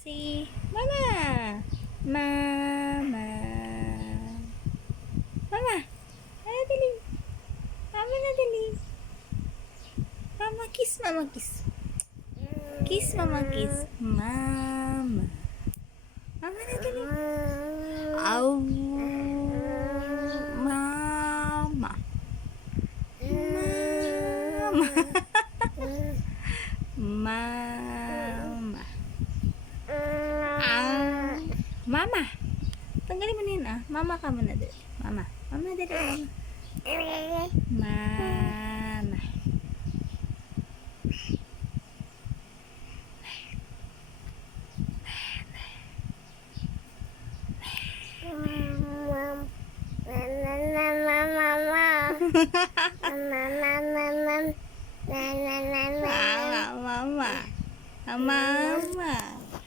Si Mama. Mama. Mama. Ano dali? Mama na dali. Mama kiss, Mama kiss. Kiss, Mama kiss. Mama. Mama na dali. Aw. Mama. Mama. Mama. Mama. Tanggalin mo na yun ah. Mama ka muna dali. Mama. Mama dali. Mama. Mama. Mama. Mama.